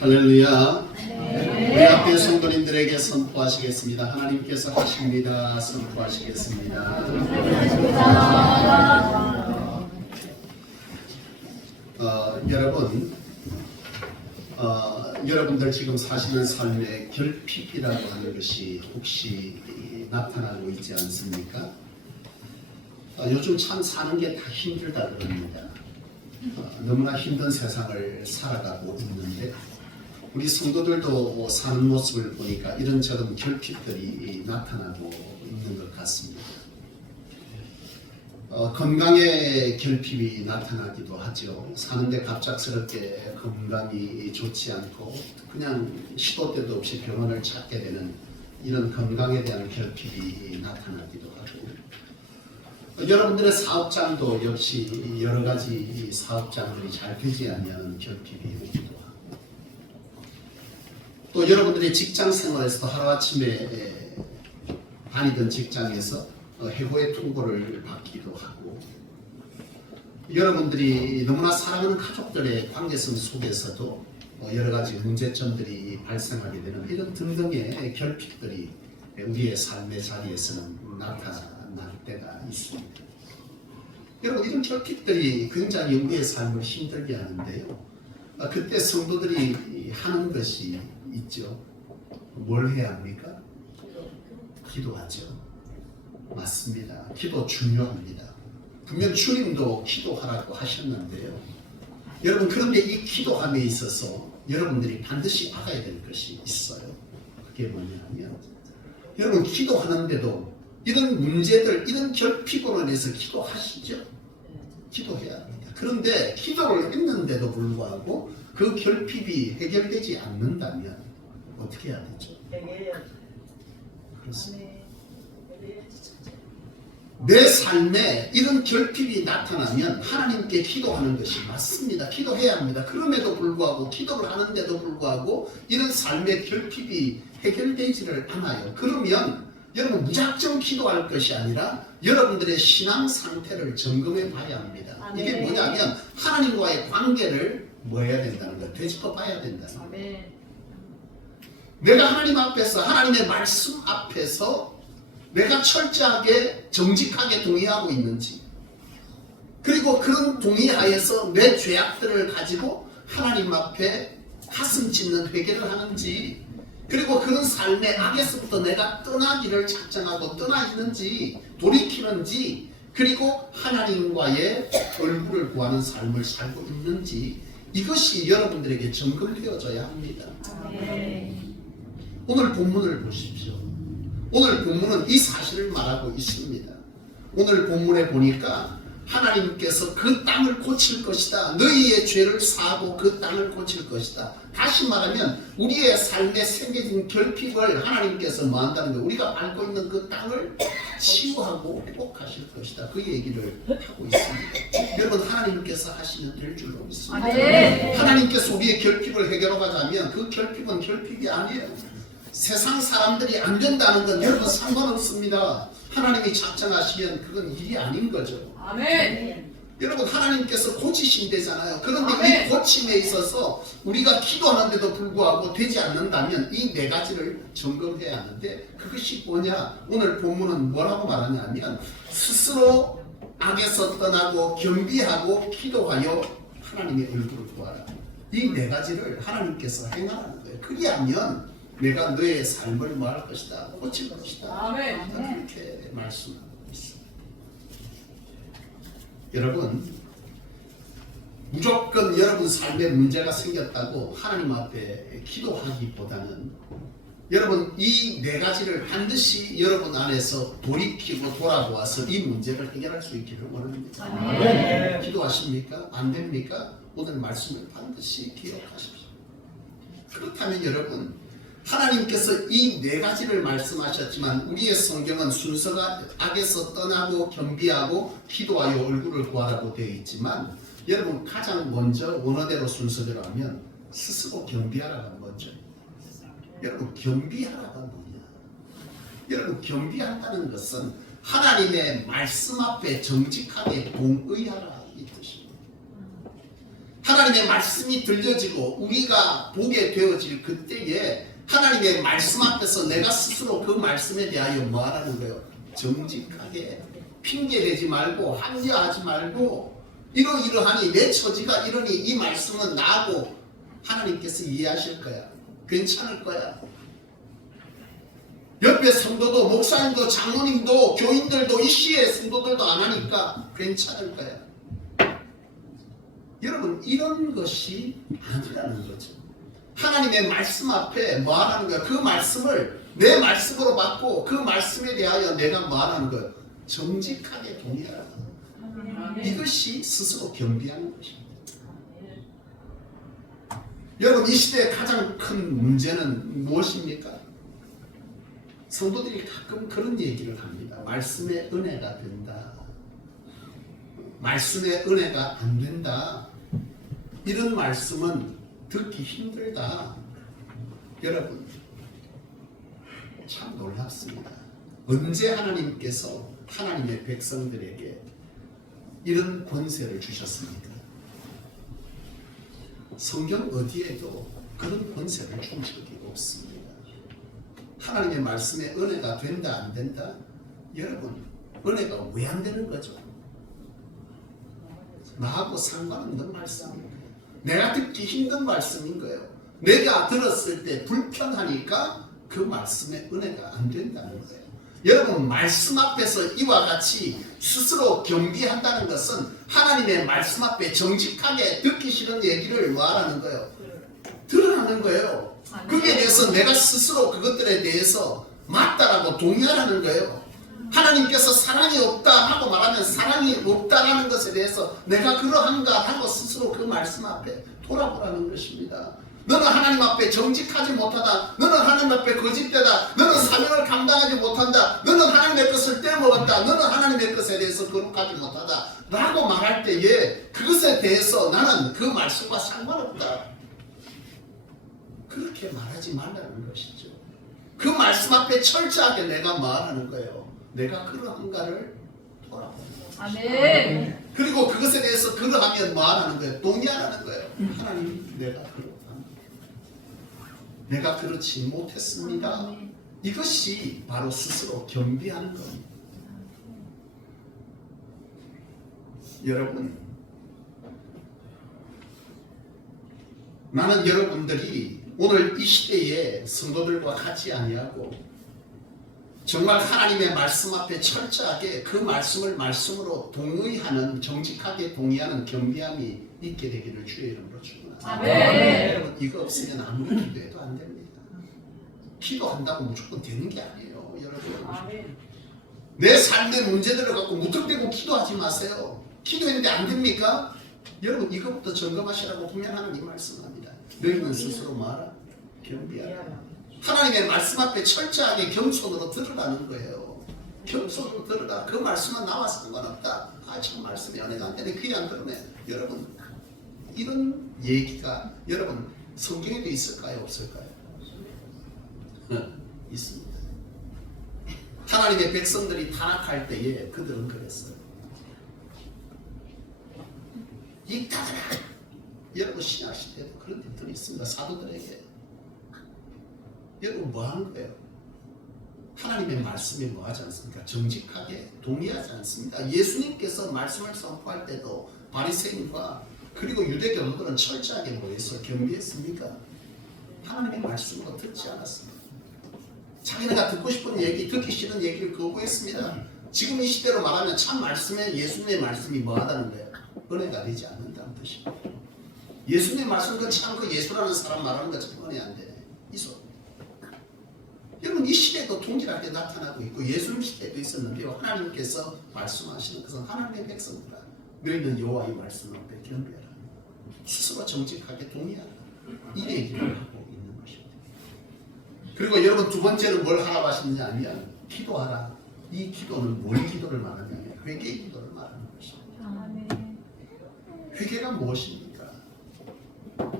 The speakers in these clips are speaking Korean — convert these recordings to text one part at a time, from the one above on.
할렐루야. 우리 앞에 성도님들에게 선포하시겠습니다. 하나님께서 하십니다. 선포하시겠습니다. 어, 여러분, 어, 여러분들 지금 사시는 삶의 결핍이라고 하는 것이 혹시 나타나고 있지 않습니까? 어, 요즘 참 사는 게 다 힘들다 그럽니다. 어, 너무나 힘든 세상을 살아가고 있는데 우리 성도들도 뭐 사는 모습을 보니까 이런저런 결핍들이 나타나고 있는 것 같습니다. 어, 건강에 결핍이 나타나기도 하죠. 사는데 갑작스럽게 건강이 좋지 않고 그냥 시도 때도 없이 병원을 찾게 되는 이런 건강에 대한 결핍이 나타나기도 하고 어, 여러분들의 사업장도 역시 여러 가지 사업장들이 잘 되지 않는 결핍이 오기도 또 여러분들의 직장 생활에서도 하루아침에 다니던 직장에서 어, 해고의 통보를 받기도 하고 여러분들이 너무나 사랑하는 가족들의 관계성 속에서도 어, 여러 가지 문제점들이 발생하게 되는 이런 등등의 결핍들이 우리의 삶의 자리에서는 나타날 때가 있습니다. 여러분 이런 결핍들이 굉장히 우리의 삶을 힘들게 하는데요. 어, 그때 성도들이 하는 것이 있죠. 뭘 해야 합니까? 기도하죠. 맞습니다. 기도 중요합니다. 분명 주님도 기도하라고 하셨는데요. 여러분 그런데 이 기도함에 있어서 여러분들이 반드시 알아야 될 것이 있어요. 그게 뭐냐면 여러분 기도하는데도 이런 문제들, 이런 결핍으로 인해서 기도하시죠. 기도해야 합니다. 그런데 기도를 했는데도 불구하고 그 결핍이 해결되지 않는다면 어떻게 해야 되죠? 그렇습니다. 내 삶에 이런 결핍이 나타나면 하나님께 기도하는 것이 맞습니다. 기도해야 합니다. 그럼에도 불구하고 기도를 하는데도 불구하고 이런 삶의 결핍이 해결되지를 않아요. 그러면 여러분 무작정 기도할 것이 아니라 여러분들의 신앙 상태를 점검해 봐야 합니다. 이게. 뭐냐면 하나님과의 관계를 뭐 해야 된다는 거예요. 되짚어 봐야 된다는 거예요. 아멘. 내가 하나님 앞에서 하나님의 말씀 앞에서 내가 철저하게 정직하게 동의하고 있는지 그리고 그런 동의하에서 내 죄악들을 가지고 하나님 앞에 가슴 찢는 회개를 하는지 그리고 그런 삶의 악에서부터 내가 떠나기를 작정하고 떠나 있는지 돌이키는지 그리고 하나님과의 얼굴을 구하는 삶을 살고 있는지 이것이 여러분들에게 점검되어져야 합니다. 아멘. 오늘 본문을 보십시오. 오늘 본문은 이 사실을 말하고 있습니다. 오늘 본문에 보니까 하나님께서 그 땅을 고칠 것이다. 너희의 죄를 사하고 그 땅을 고칠 것이다. 다시 말하면 우리의 삶에 생겨진 결핍을 하나님께서 뭐 한다는 거예요. 우리가 밟고 있는 그 땅을 치유하고 회복하실 것이다. 그 얘기를 하고 있습니다. 여러분 하나님께서 하시면 될 줄로 믿습니다. 아멘. 하나님께서 우리의 결핍을 해결하자면 그 결핍은 결핍이 아니에요. 세상 사람들이 안 된다는 건 여러분 상관없습니다. 하나님이 작정하시면 그건 일이 아닌 거죠. 아멘. 여러분 하나님께서 고치신대잖아요. 그런데 아멘. 이 고침에 있어서 우리가 기도하는데도 불구하고 되지 않는다면 이 네 가지를 점검해야 하는데 그것이 뭐냐? 오늘 본문은 뭐라고 말하냐면 스스로 악에서 떠나고 겸비하고 기도하여 하나님의 얼굴을 구하라. 이 네 가지를 하나님께서 행하라는 거예요. 그리하면 내가 너의 삶을 뭐할 것이다? 고칠 것이다. 아멘. 그렇게 말씀하고 있습니다. 여러분, 무조건 여러분 삶에 문제가 생겼다고 하나님 앞에 기도하기보다는 여러분 이 네 가지를 반드시 여러분 안에서 돌이키고 돌아보아서 이 문제를 해결할 수 있기를 원합니다. 아멘. 기도하십니까? 안 됩니까? 오늘 말씀을 반드시 기억하십시오. 그렇다면 여러분 하나님께서 이 네 가지를 말씀하셨지만 우리의 성경은 순서가 악에서 떠나고 겸비하고 기도하여 얼굴을 구하라고 되어 있지만 여러분 가장 먼저 원어대로 순서대로 하면 스스로 겸비하라가 먼저 여러분 겸비하라가 뭐냐 여러분 겸비한다는 것은 하나님의 말씀 앞에 정직하게 동의하라 이 뜻입니다. 하나님의 말씀이 들려지고 우리가 보게 되어질 그때에 하나님의 말씀 앞에서 내가 스스로 그 말씀에 대하여 뭐하라는 거예요? 정직하게 핑계대지 말고 합리화하지 말고 이러이러하니 내 처지가 이러니 이 말씀은 나하고 하나님께서 이해하실 거야. 괜찮을 거야. 옆에 성도도 목사님도 장로님도 교인들도 이 시의 성도들도 안 하니까 괜찮을 거야. 여러분 이런 것이 아니라는 거죠. 하나님의 말씀 앞에 뭐 하라는 거야? 그 말씀을 내 말씀으로 받고 그 말씀에 대하여 내가 뭐 하라는 거야? 정직하게 동의하라. 이것이 스스로 겸비하는 것입니다. 여러분 이 시대의 가장 큰 문제는 무엇입니까? 성도들이 가끔 그런 얘기를 합니다. 말씀의 은혜가 된다. 말씀의 은혜가 안 된다. 이런 말씀은 듣기 힘들다. 여러분, 참 놀랍습니다. 언제 하나님께서 하나님의 백성들에게 이런 권세를 주셨습니까? 성경 어디에도 그런 권세를 준 적이 없습니다. 하나님의 말씀에 은혜가 된다 안 된다? 여러분 은혜가 왜 안 되는 거죠? 나하고 상관없는 말씀입니다. 내가 듣기 힘든 말씀인 거예요. 내가 들었을 때 불편하니까 그 말씀에 은혜가 안 된다는 거예요. 여러분 말씀 앞에서 이와 같이 스스로 겸비한다는 것은 하나님의 말씀 앞에 정직하게 듣기 싫은 얘기를 말하는 거예요. 드러나는 거예요. 그게 대해서 내가 스스로 그것들에 대해서 맞다라고 동의하라는 거예요. 하나님께서 사랑이 없다 하고 말하면 사랑이 없다라는 것에 대해서 내가 그러한가 하고 스스로 그 말씀 앞에 돌아보라는 것입니다. 너는 하나님 앞에 정직하지 못하다. 너는 하나님 앞에 거짓되다. 너는 사명을 감당하지 못한다. 너는 하나님의 것을 떼먹었다. 너는 하나님의 것에 대해서 거룩하지 못하다. 라고 말할 때에 그것에 대해서 나는 그 말씀과 상관없다. 그렇게 말하지 말라는 것이죠. 그 말씀 앞에 철저하게 내가 말하는 거예요. 내가 그러한가를 돌아보는 거예요. 아멘. 그리고 그것에 대해서 그러하면 말하는 거예요. 동의하라는 거예요. 하나님, 내가. 내가 그렇지 못했습니다. 이것이 바로 스스로 겸비하는 겁니다. 여러분, 나는 여러분들이 오늘 이 시대에 성도들과 같이 아니하고 정말 하나님의 말씀 앞에 철저하게 그 말씀을 말씀으로 동의하는 정직하게 동의하는 겸비함이 있게 되기를 주의 이름으로 축원합니다. 아멘. 여러분 이거 없으면 아무리 기도해도 안 됩니다. 기도한다고 무조건 되는 게 아니에요, 여러분. 아멘. 내 삶의 문제들을 갖고 무턱대고 기도하지 마세요. 기도했는데 안 됩니까? 여러분 이것부터 점검하시라고 분명 하나님 말씀합니다. 너희는 스스로 말아 겸비하라. 하나님의 말씀 앞에 철저하게 겸손으로 들으라는 거예요. 겸손으로 들으라. 그 말씀은 나와 상관없다. 아, 참 말씀이 연애가 안 되네. 그게 안 들으네. 여러분, 이런 얘기가 여러분 성경에도 있을까요? 없을까요? 네, 있습니다. 하나님의 백성들이 타락할 때에 그들은 그랬어요. 이따들아 여러분 신학시 때도 그런 일들이 있습니다. 사도들에게 여러분 뭐 하는 거예요? 하나님의 말씀에 뭐 하지 않습니까? 정직하게 동의하지 않습니다. 예수님께서 말씀을 선포할 때도 바리새인과 그리고 유대 교도들은 철저하게 뭐해서 겸비했습니까? 하나님의 말씀으로 듣지 않았습니다. 자기네가 듣고 싶은 얘기, 듣기 싫은 얘기를 거부했습니다. 지금 이 시대로 말하면 참 말씀에 예수님의 말씀이 뭐하다는 거예요? 은혜가 되지 않는다는 뜻입니다. 예수님의 말씀 그참그 예수라는 사람 말하는 것참 은혜 안 되네. 이소. 여러분 이 시대도 동일하게 나타나고 있고 예수님 시대도 있었는데요. 하나님께서 말씀하시는 것은 하나님의 백성들아 너희는 여호와의 말씀 앞에 겸비하라. 스스로 정직하게 동의하라. 이 얘기를 하고 있는 것입니다. 그리고 여러분 두 번째는 뭘 하라고 하시느냐 하면 기도하라. 이 기도는 뭘 기도를 말하냐면 회개 기도를 말하는 것입니다. 회개가 무엇입니까?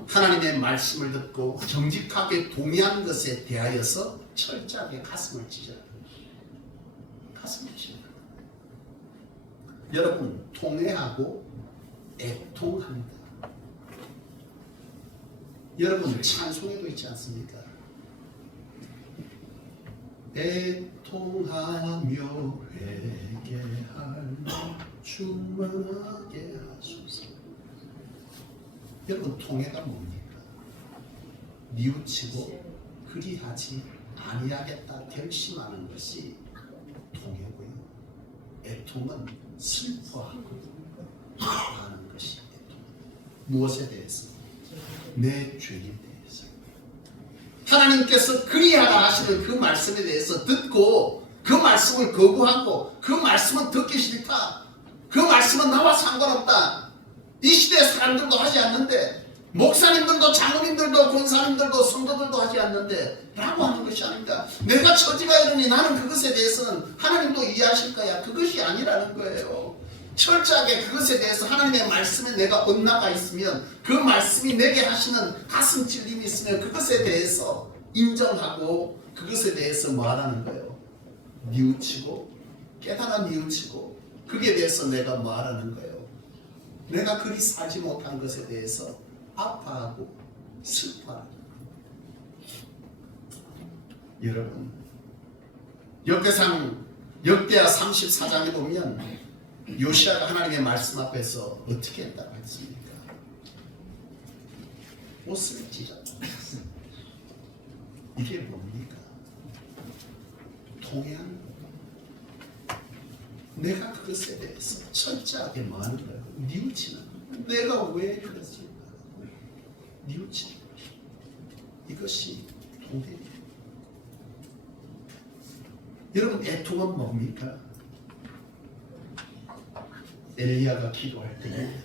하나님의 말씀을 듣고 정직하게 동의한 것에 대하여서 철저하게 가슴을 찢어라. 가슴을 찢어라. 여러분 통회하고 애통합니다. 여러분 찬송에도 있지 않습니까? 애통하며 회개하며 충만하게 하소서 여러분 통해가 뭡니까? 뉘우치고 그리하지 아니하겠다 결심하는 것이 통해고요 애통은 슬퍼하고 하는 것이 애통 무엇에 대해서? 내 죄에 대해서 하나님께서 그리하라 하시는 그 말씀에 대해서 듣고 그 말씀을 거부하고 그 말씀은 듣기 싫다. 그 말씀은 나와 상관없다. 이 시대 사람들도 하지 않는데 목사님들도 장로님들도 권사님들도 성도들도 하지 않는데 라고 하는 것이 아닙니다. 내가 처지가 이러니 나는 그것에 대해서는 하나님도 이해하실 거야. 그것이 아니라는 거예요. 철저하게 그것에 대해서 하나님의 말씀에 내가 엇나가 있으면 그 말씀이 내게 하시는 가슴 찔림이 있으면 그것에 대해서 인정하고 그것에 대해서 뭐 하라는 거예요? 뉘우치고 깨달아 뉘우치고 그게 대해서 내가 뭐 하라는 거예요? 내가 그리 살지 못한 것에 대해서 아파하고 거예요. 여러분 역대상 역대하 34장에 보면 요시아가 하나님의 말씀 앞에서 어떻게 했다고 했습니까? 옷을 찢었다. 이게 뭡니까? 거. 내가 그것에 대해서 철저하게 뭐하는 거예요? 뉘우치는. 내가 왜 그랬을까? 뉘우치는 거예요. 이것이 통해예요. 여러분 애통은 뭡니까? 엘리야가 기도할 때에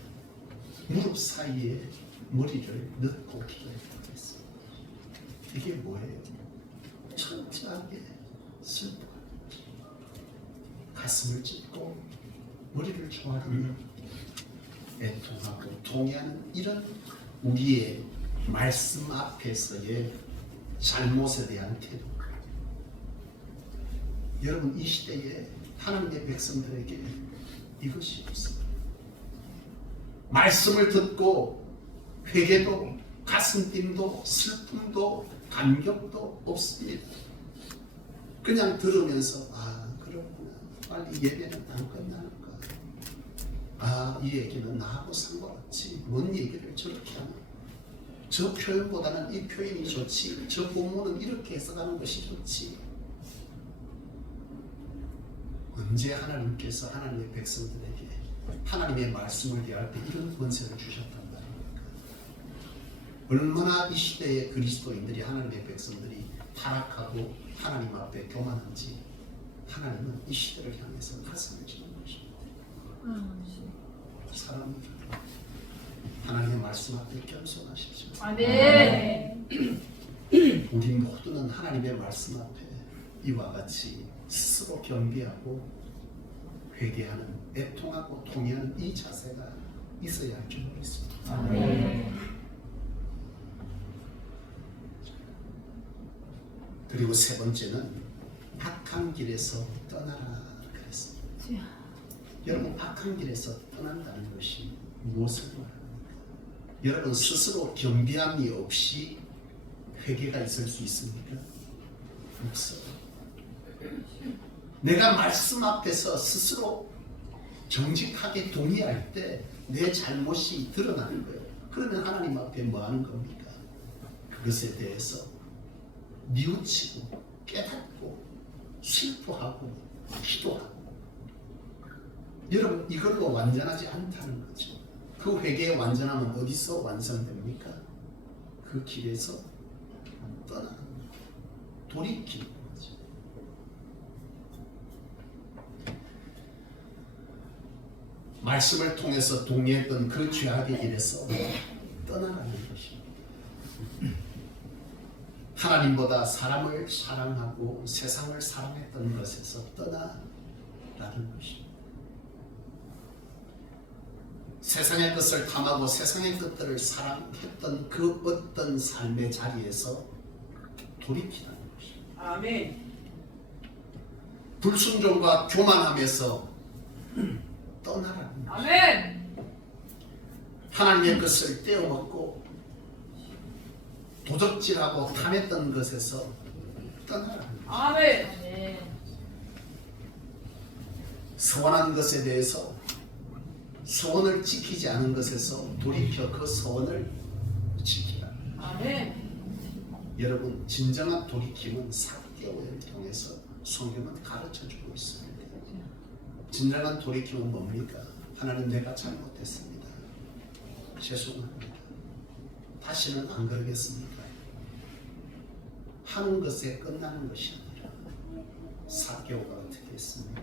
무릎 사이에 머리를 넣고 기도했다고 했습니다. 이게 뭐예요? 철저하게 슬퍼 가슴을 찢고 머리를 조아리며 애통하고 통해하는 이런 우리의 말씀 앞에서의 잘못에 대한 태도 여러분 이 시대에 하나님의 백성들에게 이것이 없습니다. 말씀을 듣고 회개도 가슴 뛴도 슬픔도 감격도 없습니다. 그냥 들으면서 아 그렇구나. 빨리 예배는 안 끝나는가 아이 얘기는 나하고 상관없지. 뭔 얘기를 저렇게 하나 저 표현보다는 이 표현이 좋지 저 본문은 이렇게 해석하는 것이 좋지 언제 하나님께서 하나님의 백성들에게 하나님의 말씀을 대할 때 이런 권세를 주셨단 말입니까? 얼마나 이 시대의 그리스도인들이 하나님의 백성들이 타락하고 하나님 앞에 교만한지 하나님은 이 시대를 향해서 가슴을 치는 것입니다. 사랑합 하나님의 말씀 앞에 겸손하십시오. 아멘. 우리 모두는 하나님의 말씀 앞에 이와 같이 스스로 경계하고 회개하는 애통하고 통해하는 이 자세가 있어야 할 줄 믿습니다. 아멘. 그리고 세 번째는 악한 길에서 떠나라 그랬습니다. 여러분 악한 길에서 떠난다는 것이 무엇을 말합니까? 여러분 스스로 겸비함이 없이 회개가 있을 수 있습니까? 없어요. 내가 말씀 앞에서 스스로 정직하게 동의할 때 내 잘못이 드러나는 거예요. 그러면 하나님 앞에 뭐 하는 겁니까? 그것에 대해서 뉘우치고 깨닫고 슬퍼하고 기도하고 여러분 이걸로 완전하지 않다는 거죠. 그 회개의 완전함은 어디서 완성됩니까? 그 길에서 떠나는 거예요. 돌이키는 거죠. 말씀을 통해서 동의했던 그 죄악의 길에서 떠나라는 것입니다. 하나님보다 사람을 사랑하고 세상을 사랑했던 것에서 떠나라는 것입니다. 세상의 것을 탐하고 세상의 것들을 사랑했던 그 어떤 삶의 자리에서 돌이키라는 것입니다. 아멘. 불순종과 교만함에서 떠나라는 것입니다. 아멘. 하나님의 것을 떼어먹고 도적질하고 탐했던 것에서 떠나라. 아멘. 아멘. 서원한 것에 대해서 서원을 지키지 않은 것에서 돌이켜 그 서원을 지키라. 아멘. 여러분 진정한 돌이킴은 사개월을 통해서 성경은 가르쳐주고 있습니다. 진정한 돌이킴은 뭡니까? 하나님 내가 잘못했습니다. 죄송합니다. 다시는 안 그러겠습니다. 하는 것에 끝나는 것이 아니라 사개오가 어떻게 했습니까?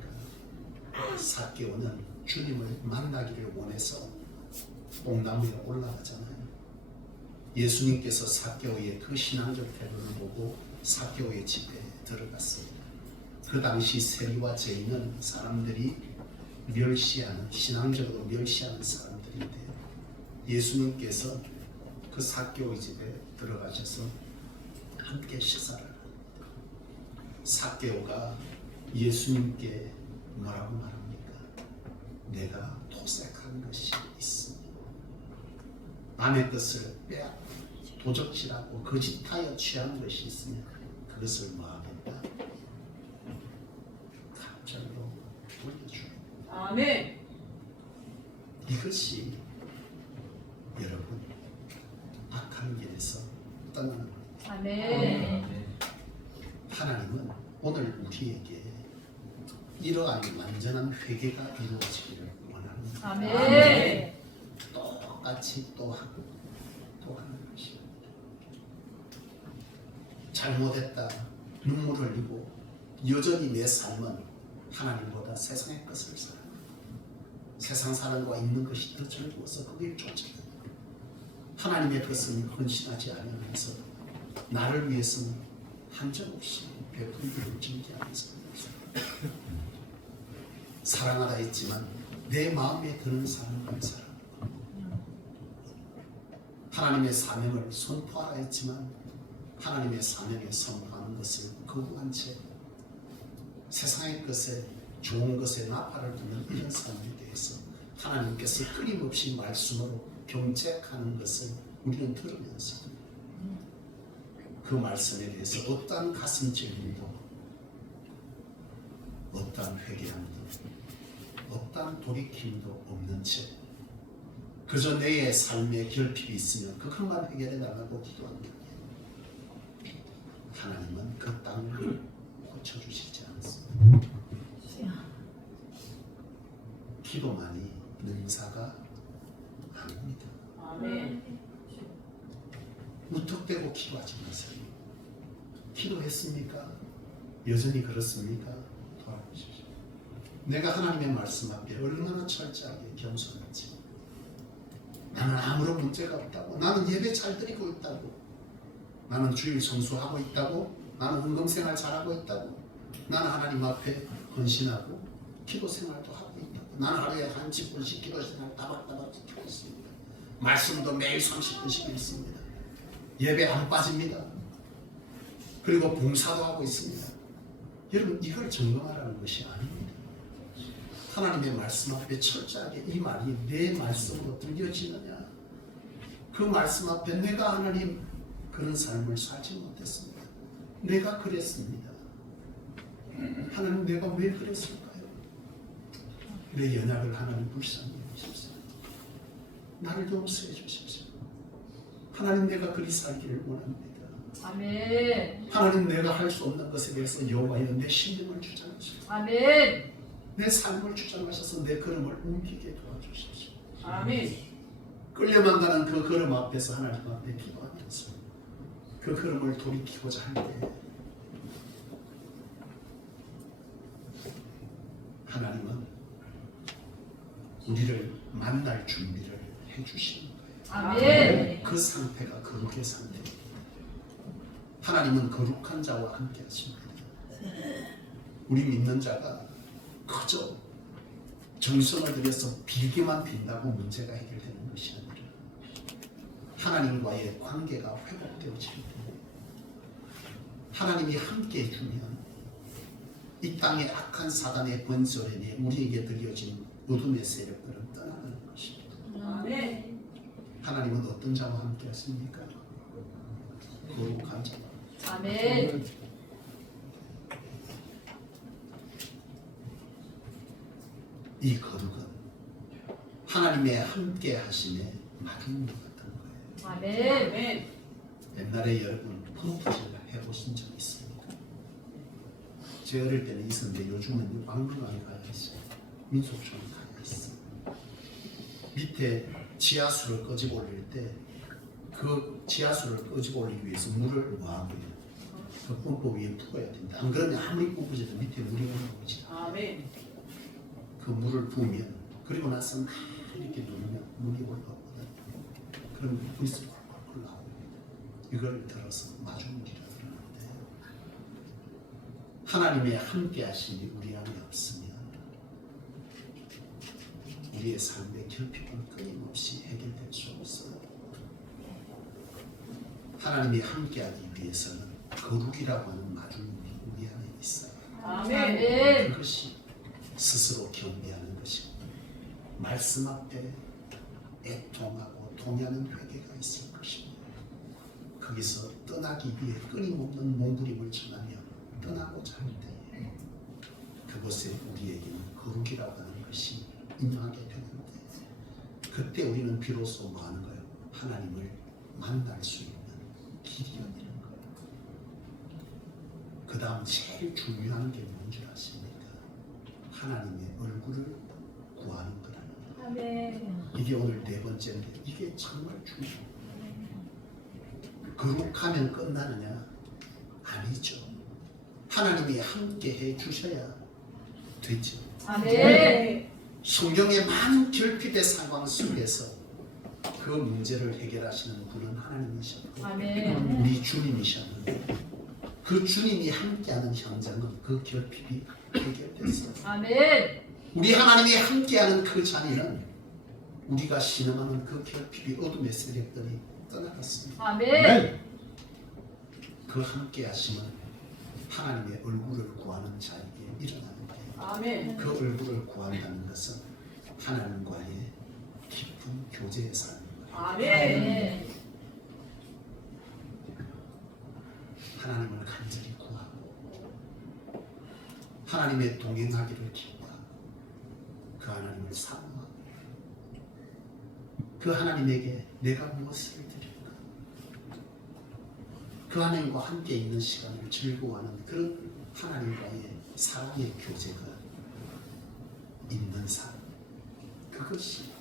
사개오는 주님을 만나기를 원해서 뽕나무에 올라가잖아요. 예수님께서 사개오의 그 신앙적 태도를 보고 사개오의 집에 들어갔습니다. 그 당시 세리와 죄인은 사람들이 멸시하는 신앙적으로 멸시하는 사람들인데 예수님께서 그 사개오의 집에 들어가셔서 함께 식사를. 사개오가 예수님께 뭐라고 말합니까? 내가 토색한 것이 있으니 남의 것을 빼앗 도적질하고 거짓하여 취한 것이 있으면 그것을 뭐하겠다? 갑절로 돌려주라. 아멘. 이것이 여러분 악한 길에서 떠나는 것. 아멘. 하나님은 오늘 우리에게 이러한 완전한 회개가 이루어지기를 원합니다. 아멘. 똑같이 또 하고 또 하는 것입니다. 잘못했다 눈물 흘리고 여전히 내 삶은 하나님보다 세상의 것을 살아 세상 사람과 있는 것이 더 즐거워서 그걸 쫓아다 하나님의 것은 헌신하지 않으면서 나를 위해서는 한정없이 베푼 일을 증기하면서 사랑하다 했지만 내 마음에 드는 사람을 사랑 하나님의 사명을 선포하라 했지만 하나님의 사명에 선포하는 것을 거부한 채 세상의 것에 좋은 것에 나팔을 두는 이런 사람에 대해서 하나님께서 끊임없이 말씀으로 경책하는 것을 우리는 들으면서 그 말씀에 대해서 어떠한 가슴 찔림도 어떠한 회개함도 어떠한 돌이킴도 없는 채 그저 내 삶에 결핍이 있으면 그것만 해결해 나가고 기도한다. 하나님은 그 땅을 고쳐주시지 않습니다. 기도만이 능사가 아닙니다. 무턱대고 기도하지 마세요. 기도했습니까? 여전히 그렇습니까? 돌아보십시오. 내가 하나님의 말씀 앞에 얼마나 철저하게 겸손한지. 나는 아무런 문제가 없다고. 나는 예배 잘 드리고 있다고. 나는 주일 성수하고 있다고. 나는 은금생활 잘하고 있다고. 나는 하나님 앞에 헌신하고 기도 생활도 하고 있다고. 나는 하루에 한 10분씩 기도 생활 따박따박 지키고 있습니다. 말씀도 매일 30분씩 있습니다. 예배 안 빠집니다. 그리고 봉사도 하고 있습니다. 여러분 이걸 증명하라는 것이 아닙니다 하나님의 말씀 앞에 철저하게 이 말이 내 말씀으로 들려지느냐? 그 말씀 앞에 내가 하나님 그런 삶을 살지 못했습니다. 내가 그랬습니다. 하나님 내가 왜 그랬을까요? 내 연약을 하나님 불쌍히 여기십시오. 나를 용서해 주십시오. 하나님 내가 그리 살기를 원합니다. 아멘. 하나님 내가 할 수 없는 것에 대해서 여호와여 내 신념을 주장하시고 아멘. 내 삶을 주장하셔서 내 걸음을 옮기게 도와주십시오. 아멘. 끌려만 가는 그 걸음 앞에서 하나님 앞에 기도하면서 그 걸음을 돌이키고자 할 때 하나님은 우리를 만날 준비를 해주시는 거예요. 아멘. 그 상태가 거룩의 상태입니다. 하나님은 거룩한 자와 함께 하십니다. 우리 믿는 자가 그저 정성을 들여서 빌기만 빈다고 문제가 해결되는 것이 아니라 하나님과의 관계가 회복되어질 때 하나님이 함께 해주면 이 땅의 악한 사단의 번설에 우리에게 들려진 어둠의 세력들은 떠나가는 것입니다. 아멘. 하나님은 어떤 자와 함께 하십니까? 거룩한 자. 아멘. 이 거룩은 하나님의 함께 하심에 마중물 같은 거예요. 아멘. 아멘. 옛날에 여러분 펌프질 해보신 적 있습니까? 제 어릴 때는 있었는데 요즘은 왕릉왕에 가야 있어요. 민속촌에 가야 있어. 밑에 지하수를 끄집어 올릴 때 그 지하수를 끄집어 올리기 위해서 물을 와고요. 그 펌프 위에 부어야 된다. 안 그러면 아무리 뿜어져도 밑에 물이 올라오지. 아멘. 그 물을 부으면 그리고 나서 막 이렇게 누르면 물이 올라오거든. 그럼 물이 콜콜콜 나오고 이걸 들어서 마중물이라 그러는데 하나님의 함께 하심이 우리 안에 없으면 우리의 삶의 결핍은 끊임없이 해결될 수 없어요. 하나님이 함께하기 위해서는 거룩이라고 하는 마중물이 우리 안에 있어요. 아멘. 아멘. 그것이 스스로 경배하는 것이고 말씀 앞에 애통하고 동의하는 회개가 있을 것이고 거기서 떠나기 위해 끊임없는 몸부림을 전하며 떠나고자 할 때에 그곳에 우리에게는 거룩이라고 하는 것이 임하게 되는데 그때 우리는 비로소 뭐 하는 거예요? 하나님을 만날 수 있는 길이 열리는 거예요. 그 다음 제일 중요한 게 뭔지 아십니까? 하나님의 얼굴을 구하는 거라는 거예요. 아멘. 이게 오늘 네 번째인데 이게 정말 중요해요. 거룩하면 끝나느냐? 아니죠. 하나님이 함께 해 주셔야 되죠. 아멘. 성경의 많은 결핍의 상황 속에서 그 문제를 해결하시는 분은 하나님이셨고 아멘. 우리 주님이셨는데 그 주님이 함께하는 현장은 그 결핍이 해결됐어요. 아멘. 우리 하나님이 함께하는 그 자리는 우리가 신음하는 그 결핍이 어둠의 세력들이 떠나갔습니다. 아멘. 그 함께하심은 하나님의 얼굴을 구하는 자에게 일어나는 거예요. 아멘. 그 얼굴을 구한다는 것은 하나님과의 깊은 교제의 거예요. 아멘. 아멘. 하나님을 간절히 구하고 하나님의 동행하기를 기뻐하고 그 하나님을 사모하고 그 하나님에게 내가 무엇을 드릴까 그 하나님과 함께 있는 시간을 즐거워하는 그런 하나님과의 사랑의 교제가 있는 삶 그것이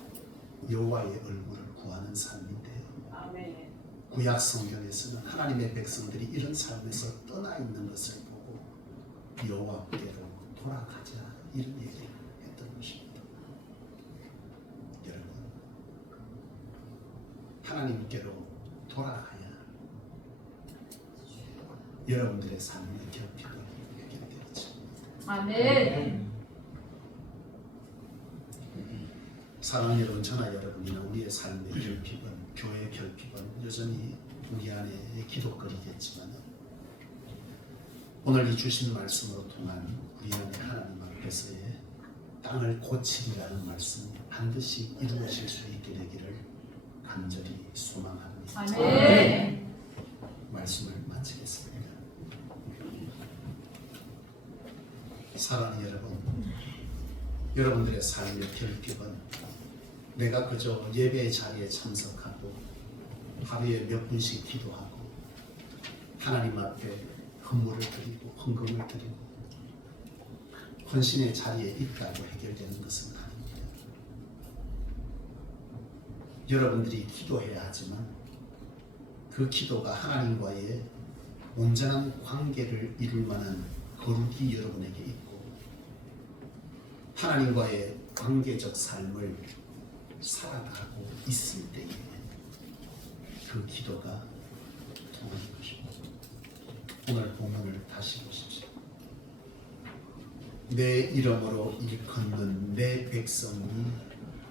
여호와의 얼굴을 구하는 삶인데요. 아멘. 구약 성경에서는 하나님의 백성들이 이런 삶에서 떠나 있는 것을 보고 여호와께로 돌아가자 이런 얘기를 했던 것입니다. 여러분 하나님께로 돌아가야 여러분들의 삶의 결핍은 해결되죠. 아멘. 사랑하는 여러분, 저나 여러분이나 우리의 삶의 결핍은 교회의 결핍은 여전히 우리 안에 기도거리겠지만 오늘 이 주신 말씀으로 통한 우리 안에 하나님 앞에서의 땅을 고치리라는 말씀이 반드시 이루어질 수 있게 되기를 간절히 소망합니다. 아멘. 말씀을 마치겠습니다. 사랑하는 여러분, 여러분들의 삶의 결핍은 내가 그저 예배 자리에 참석하고 하루에 몇 분씩 기도하고 하나님 앞에 헌물을 드리고 헌금을 드리고 헌신의 자리에 있다고 해결되는 것은 아닙니다. 여러분들이 기도해야 하지만 그 기도가 하나님과의 온전한 관계를 이룰 만한 거룩이 여러분에게 있고 하나님과의 관계적 삶을 살아가고 있을 때에 그 기도가 통하는 것입니다. 오늘 본문을 다시 보십시오. 내 이름으로 일컫는 내 백성이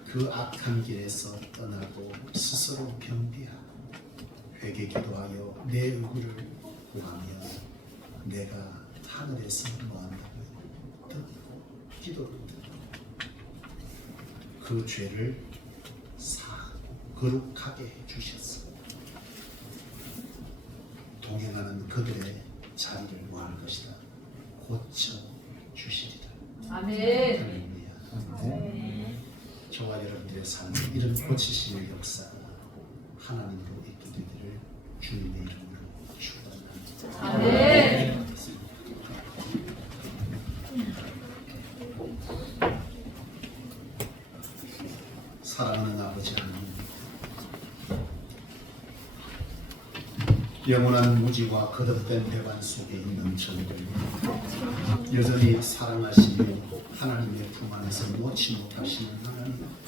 그 악한 길에서 떠나고 스스로 겸비하고 회개 기도하여 내 얼굴을 구하며 내가 하늘에서 뭐한다고요? 듣고 기도를 듣고 그 죄를 사하고 거룩하게 해주셨어 행하는 그들의 자리를 구할 것이다. 고쳐 주시리라. 아멘. 저와 여러분들의 삶에 이런 고치심의 역사가 하나님으로 있게 되기를 주님의 이름으로 축원합니다. 아멘. 사랑하는 아버지 하나님 영원한 무지와 거듭된 배반 속에 있는 저희를 여전히 사랑하시며 하나님의 품 안에서 놓지 못하시는 하나님